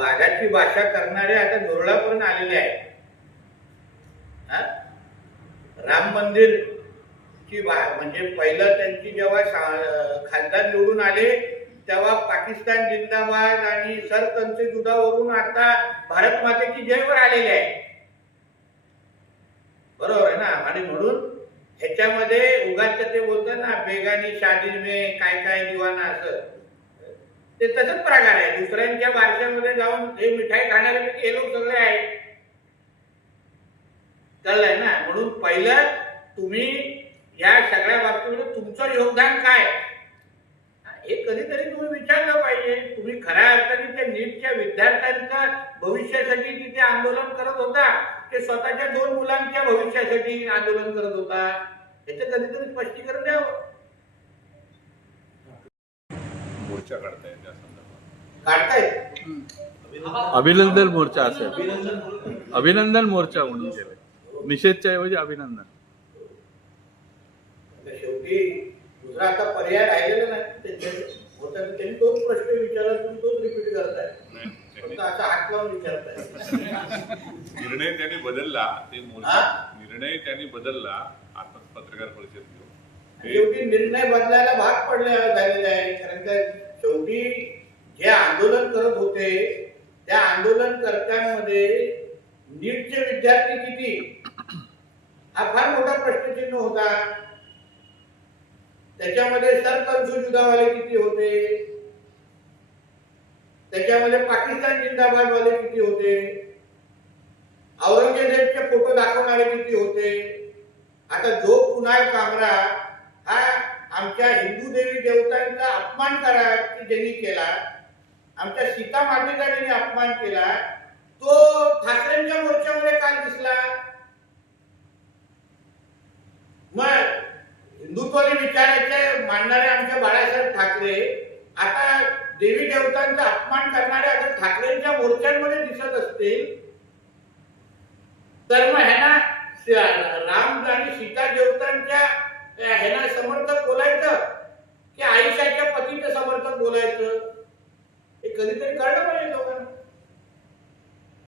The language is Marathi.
वाघाची भाषा करणारे आता धुरळापर्यंत आलेले आहेत. राम मंदिर ची म्हणजे पहिलं त्यांची जेव्हा खासदार निवडून आले तेव्हा पाकिस्तान जिंदाबाद आणि सरकंचे दुधावरून आता भारत मातेची जयवर आलेले आहे. बरोबर आहे ना. आणि म्हणून ह्याच्यामध्ये उगाच ते बोलतात ना बेगानी शादी में काय काय दिवाना, असं ते तसंच प्रकार आहे. दुसऱ्यांच्या बारशामध्ये जाऊन हे मिठाई खाणारे हे लोक सगळे आहेत. कळलंय ना. म्हणून पहिलं तुम्ही या सगळ्या बाबतीमध्ये तुमचं योगदान काय हे कधीतरी तुम्ही विचारलं पाहिजे. तुम्ही खऱ्या अर्थाने त्या नीटच्या विद्यार्थ्यांच्या भविष्यासाठी तिथे आंदोलन करत होता ते स्वतःच्या 2 मुलांच्या भविष्यासाठी आंदोलन करत होता, याचं कधीतरी स्पष्टीकरण द्यावं. मोर्चा काढताय त्या संदर्भात काढतायत. अभिनंदन मोर्चा असेल, अभिनंदन मोर्चा म्हणून केलं, निषेधच्या ऐवजी अभिनंदन. शेवटी दुसरा आता पर्याय राहिलेला नाही. त्यांनी तोच प्रश्न विचारला, तुम्ही तोच रिपीट करताय, फक्त असा हात लावून विचारताय. निर्णय त्यांनी बदलला, ते मोर्चा निर्णय त्यांनी बदलला. आता पत्रकार परिषद घेऊन शेवटी निर्णय बदलायला भाग पडले झालेले आहे. कारण का शेवटी जे आंदोलन करत होते त्या आंदोलनकर्त्यांमध्ये नीटचे विद्यार्थी किती हा फार मोठा प्रश्नचिन्ह होता. त्याच्यामध्ये सरकंजुदावाले किती होते, त्याच्यामध्ये पाकिस्तान जिंदाबाद वाले किती होते, औरंगजेबचे फोटो दाखवणारे किती होते. आता जो कुणाल कामरा हा आमच्या हिंदू देवी देवतांचा अपमान करा की ज्यांनी केला, आमच्या सीता मातेचा ज्यांनी अपमान केला, तो ठाकरेंच्या मोर्चामध्ये काल दिसला. मग हिंदुत्वाचे विचाराचे मांडणारे आमच्या बाळासाहेब ठाकरे आता देवी देवतांचा अपमान करणारे आता ठाकरेंच्या मोर्चांमध्ये दिसत असतील तर मग ह्यांना राम आणि सीता देवतांच्या ह्यांना समर्थक बोलायचं की आईशाच्या पतीचं समर्थक बोलायचं हे कधीतरी कळलं पाहिजे.